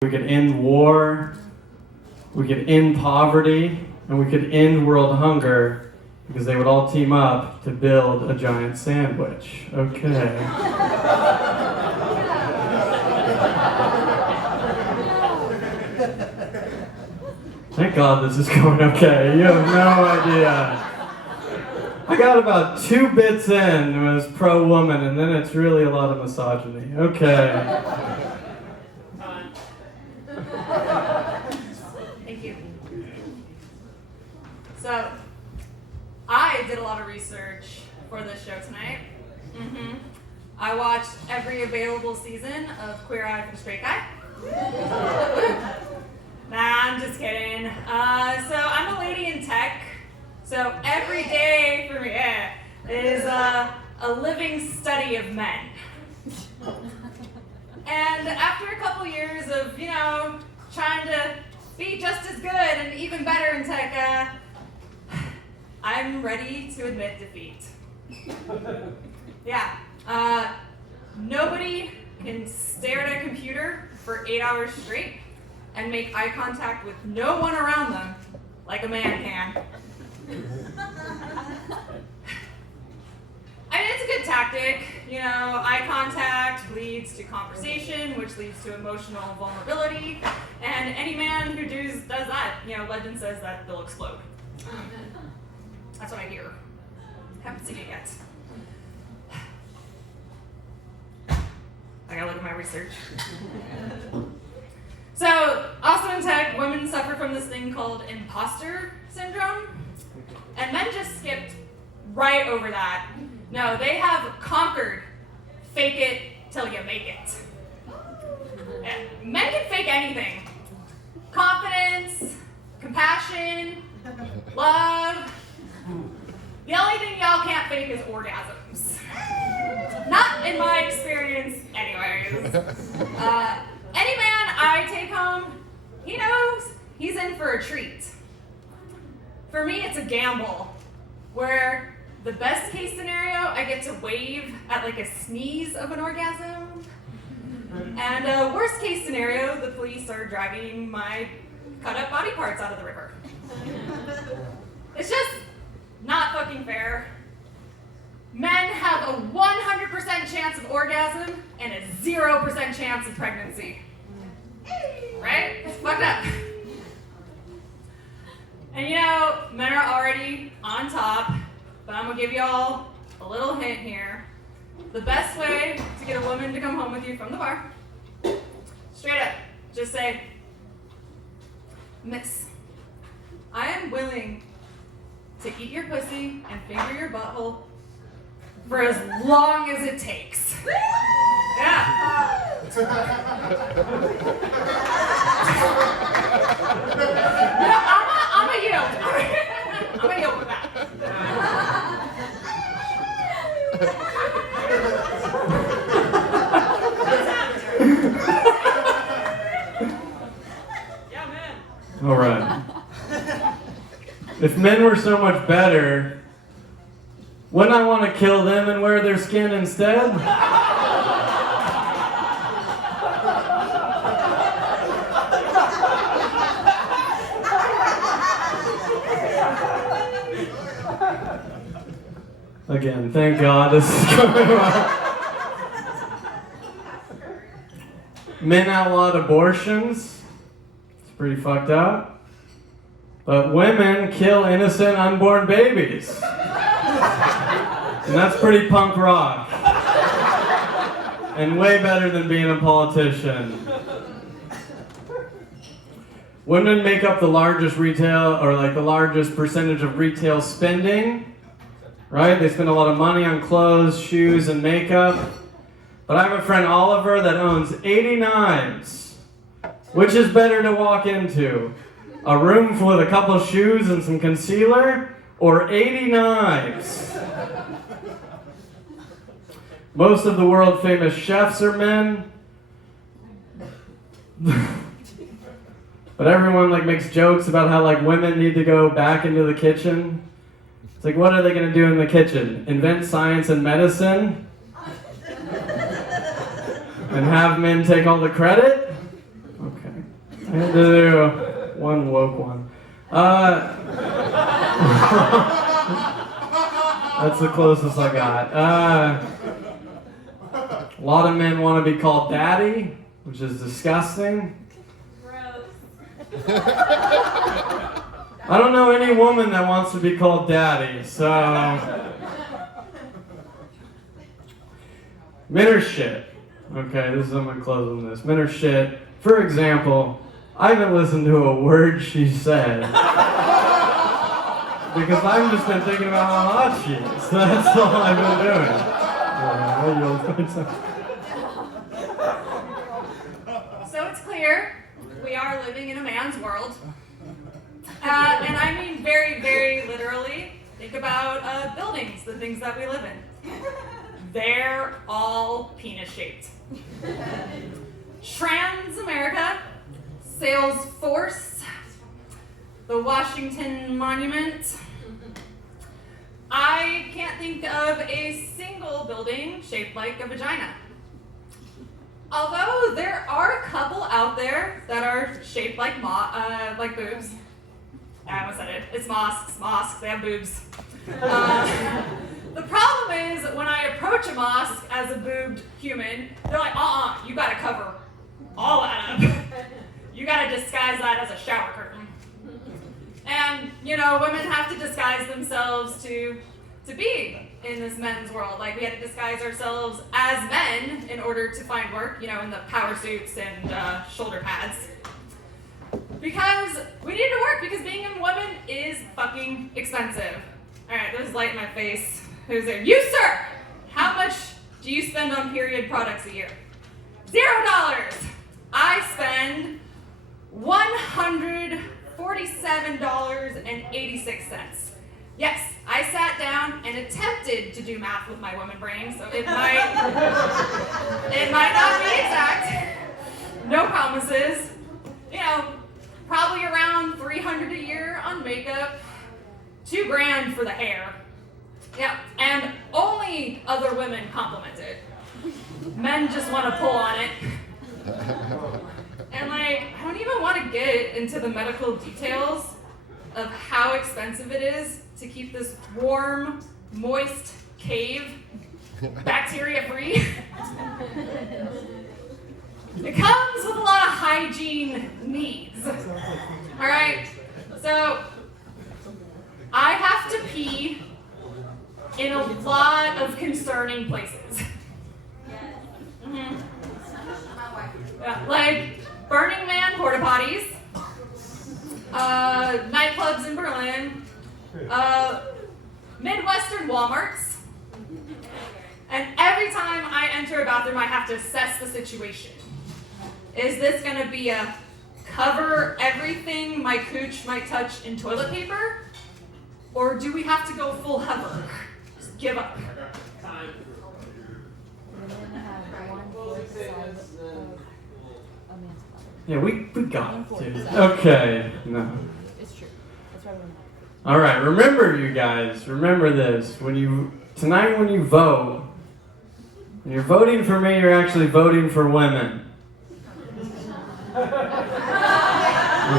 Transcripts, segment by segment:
We could end war, we could end poverty, and we could end world hunger because they would all team up to build a giant sandwich. Okay. Thank God this is going okay. You have no idea. I got about 2 bits in, it was pro-woman, and then it's really a lot of misogyny. Okay. Thank you. So, I did a lot of research for this show tonight. I watched every available season of Queer Eye for the Straight Guy. Nah, I'm just kidding. So I'm a lady in tech. So every day for me is a living study of men. And after a couple years of, trying to be just as good and even better in tech, I'm ready to admit defeat. Yeah. Nobody can stare at a computer for 8 hours straight and make eye contact with no one around them like a man can. I mean, it's a good tactic. Eye contact leads to conversation, which leads to emotional vulnerability. And any man who does that, legend says that they'll explode. That's what I hear. Haven't seen it yet. I gotta look at my research. So, also in tech, women suffer from this thing called imposter syndrome. And men just skipped right over that. No, they have conquered fake it till you make it. And men can fake anything. Confidence, compassion, love. The only thing y'all can't fake is orgasms. Not in my experience, anyways. Any man I take home, he knows he's in for a treat. For me, it's a gamble, where the best case scenario, I get to wave at like a sneeze of an orgasm. And worst case scenario, the police are dragging my cut up body parts out of the river. It's just not fucking fair. Men have a 100% chance of orgasm and a 0% chance of pregnancy. Right? It's fucked up. And men are already on top, but I'm gonna give y'all a little hint here. The best way to get a woman to come home with you from the bar, straight up, just say, "Miss, I am willing to eat your pussy and finger your butthole for as long as it takes." Yeah. I'm a yield. I'm a yield with that. Yeah, man. All right. If men were so much better, wouldn't I want to kill them and wear their skin instead? Again, thank God this is going well. Men outlawed abortions. It's pretty fucked up. But women kill innocent unborn babies. And that's pretty punk rock. And way better than being a politician. Women make up the largest the largest percentage of retail spending. Right? They spend a lot of money on clothes, shoes, and makeup. But I have a friend, Oliver, that owns 80 knives. Which is better to walk into? A room full with a couple shoes and some concealer? Or 80 knives? Most of the world famous chefs are men. But everyone makes jokes about how women need to go back into the kitchen. It's like, what are they going to do in the kitchen? Invent science and medicine? And have men take all the credit? Okay. I had to do one woke one. That's the closest I got. A lot of men want to be called daddy, which is disgusting. Gross. I don't know any woman that wants to be called daddy, so... Men are shit. Okay, I'm gonna close on this. Men are shit. For example, I haven't listened to a word she said. Because I've just been thinking about how hot she is. That's all I've been doing. So it's clear we are living in a man's world. And I mean very, very literally. Think about buildings, the things that we live in. They're all penis-shaped. Trans America, Salesforce, the Washington Monument. I can't think of a single building shaped like a vagina. Although there are a couple out there that are shaped like boobs. I almost said it. It's mosques, they have boobs. The problem is when I approach a mosque as a boobed human, they're like, you gotta cover all that up. You gotta disguise that as a shower curtain. And, women have to disguise themselves to be in this men's world. Like, we had to disguise ourselves as men in order to find work, in the power suits and shoulder pads. Because we need to work, because being a woman is fucking expensive. All right, there's light in my face. Who's there? You, sir! How much do you spend on period products a year? $0! I spend $147.86. Yes, I sat down and attempted to do math with my woman brain, so it might not be exact. No promises. Probably around $300 a year on makeup, $2,000 for the hair. Yeah, and only other women compliment it. Men just want to pull on it. And I don't even want to get into the medical details of how expensive it is to keep this warm, moist cave bacteria-free. It comes with a lot of hygiene needs. All right, so I have to pee in a lot of concerning places. Mm-hmm. Yeah, like Burning Man porta potties, nightclubs in Berlin, Midwestern Walmarts, and every time I enter a bathroom, I have to assess the situation. Is this going to be a cover everything my cooch might touch in toilet paper? Or do we have to go full hover? Just give up. Yeah, we got it, dude. Okay, no. It's true. That's why we're. All right, remember, you guys. Remember this. Tonight when you vote, when you're voting for me, you're actually voting for women.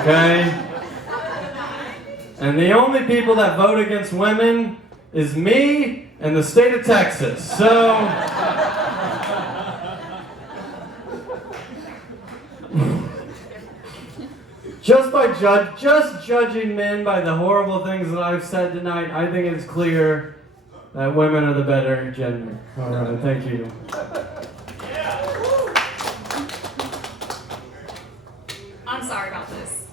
Okay? And the only people that vote against women is me and the state of Texas. So just judging men by the horrible things that I've said tonight, I think it's clear that women are the better gender. All right, thank you. I'm sorry about this.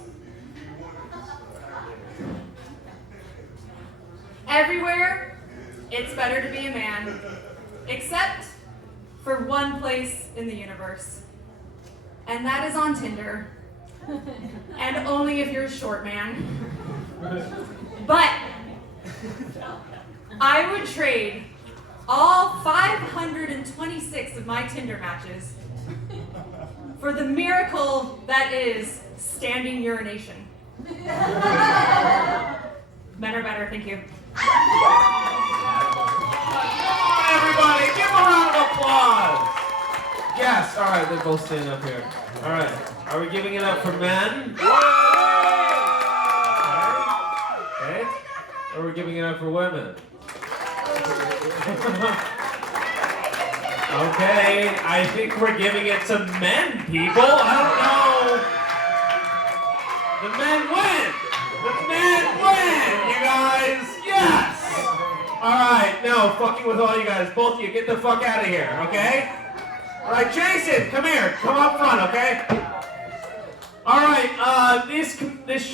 Everywhere, it's better to be a man, except for one place in the universe, and that is on Tinder. And only if you're a short man. But I would trade all 526 of my Tinder matches for the miracle that is standing urination. Men are better, thank you. Everybody, give a round of applause. Yes. All right, they're both standing up here. All right. Are we giving it up for men? Okay. Or are we giving it up for women? Okay, I think we're giving it to men, people. I don't know. The men win. The men win, you guys. Yes. All right, no, fucking with all you guys. Both of you, get the fuck out of here, okay? All right, Jason, come here. Come up front, okay? All right, this show is